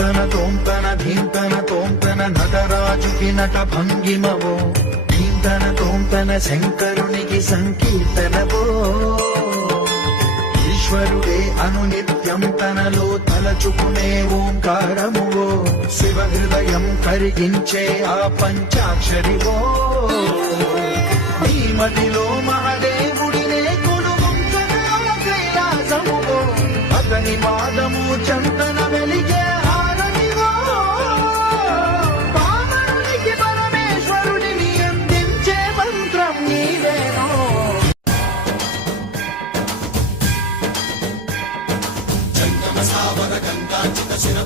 ధీంతన తోంతన ధీంతన తోంతన నటరాజుకి నట భంగిమవో ధీంతన తోంతన శంకరునికి సంకీర్తనవో ఈశ్వరుడే అనునిత్యం తనలో తలచుకునే ఓంకారమువో శివ హృదయం కరిగించే ఆ పంచాక్షరివో నీ మదిలో మహాదేవుడినే కొలువుంచగల కైలాసమువో అతని పాదము చంతన వెలిగే హారతివో పావనునికి పరమేశ్వరుడిని అందించే మంత్రం నీవేనో సావర గంగా చిత శిర